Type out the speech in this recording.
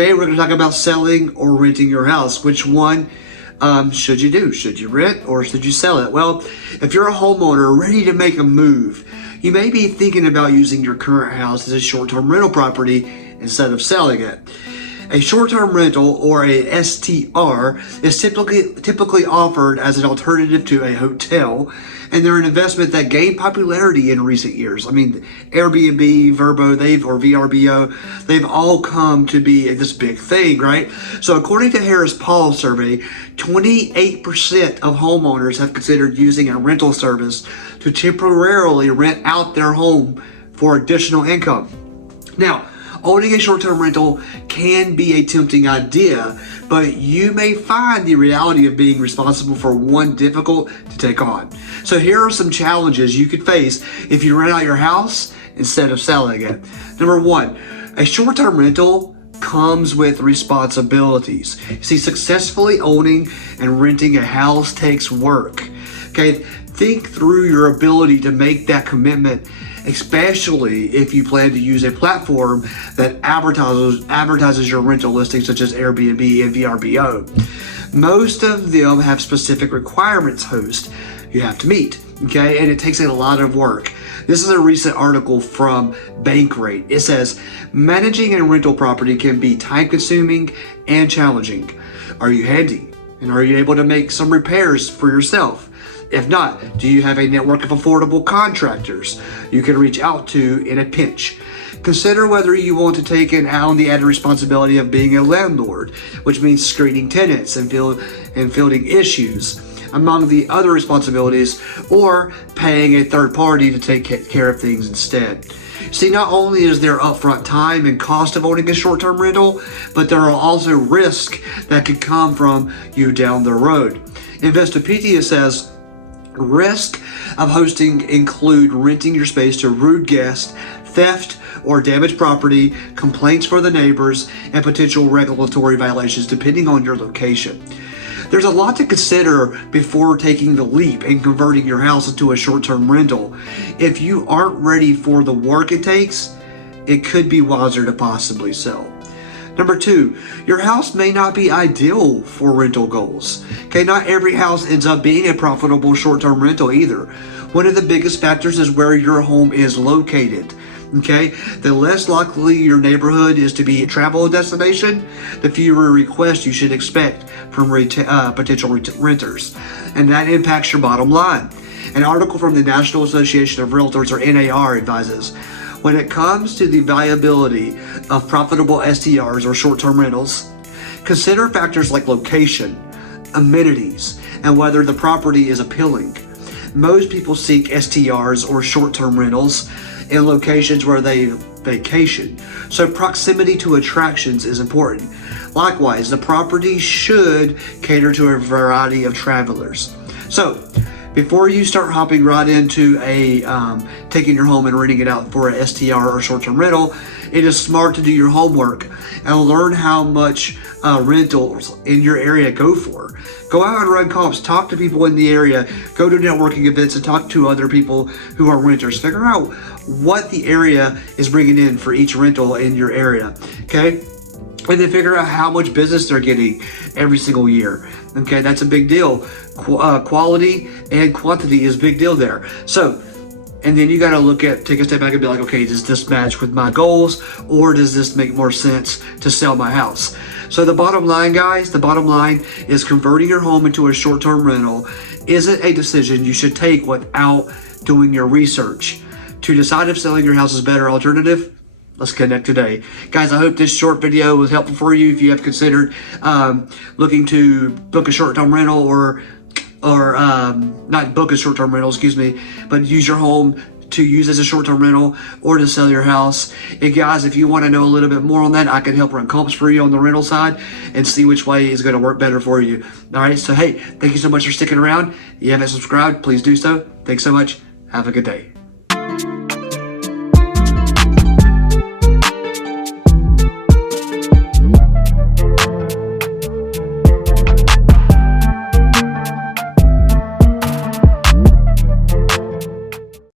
Today we're going to talk about selling or renting your house. Which one should you do? Should you rent or should you sell it? Well, if you're a homeowner ready to make a move, you may be thinking about using your current house as a short-term rental property instead of selling it. A short-term rental, or a STR, is typically offered as an alternative to a hotel, and they're an investment that gained popularity in recent years. I mean, Airbnb, VRBO, they've all come to be this big thing, right? So according to Harris Poll survey, 28% of homeowners have considered using a rental service to temporarily rent out their home for additional income. Now, owning a short-term rental can be a tempting idea, but you may find the reality of being responsible for one difficult to take on. So here are some challenges you could face if you rent out your house instead of selling it. Number one, a short-term rental comes with responsibilities. See, successfully owning and renting a house takes work. Okay, think through your ability to make that commitment, especially if you plan to use a platform that advertises your rental listings such as Airbnb and VRBO. Most of them have specific requirements you have to meet, okay? And it takes a lot of work. This is a recent article from Bankrate. It says, managing a rental property can be time-consuming and challenging. Are you handy? And are you able to make some repairs for yourself? If not, do you have a network of affordable contractors you can reach out to in a pinch? Consider whether you want to take on the added responsibility of being a landlord, which means screening tenants and fielding issues, among the other responsibilities, or paying a third party to take care of things instead. See, not only is there upfront time and cost of owning a short-term rental, but there are also risks that could come from you down the road. Investopedia says, risk of hosting include renting your space to rude guests, theft or damaged property, complaints for the neighbors, and potential regulatory violations depending on your location. There's a lot to consider before taking the leap and converting your house into a short-term rental. If you aren't ready for the work it takes, it could be wiser to possibly sell. Number two, your house may not be ideal for rental goals. Okay, not every house ends up being a profitable short-term rental either. One of the biggest factors is where your home is located. Okay, the less likely your neighborhood is to be a travel destination, the fewer requests you should expect from potential renters. And that impacts your bottom line. An article from the National Association of Realtors, or NAR, advises, when it comes to the viability of profitable STRs or short-term rentals, consider factors like location, amenities, and whether the property is appealing. Most people seek STRs or short-term rentals in locations where they vacation, so proximity to attractions is important. Likewise, the property should cater to a variety of travelers. So, before you start hopping right into taking your home and renting it out for a STR or short-term rental, it is smart to do your homework and learn how much rentals in your area go for. Go out and run comps, talk to people in the area, go to networking events and talk to other people who are renters. Figure out what the area is bringing in for each rental in your area, okay? And then figure out how much business they're getting every single year. Okay, that's a big deal. Quality and quantity is a big deal there. So, and then you got to take a step back and be like, okay, does this match with my goals, or does this make more sense to sell my house? So the bottom line, guys, the bottom line is converting your home into a short-term rental isn't a decision you should take without doing your research. To decide if selling your house is a better alternative, let's connect today. Guys, I hope this short video was helpful for you if you have considered looking to book a short-term rental or not book a short-term rental, excuse me, but use your home to use as a short-term rental or to sell your house. And guys, if you want to know a little bit more on that, I can help run comps for you on the rental side and see which way is going to work better for you. All right, so hey, thank you so much for sticking around. If you haven't subscribed, please do so. Thanks so much. Have a good day.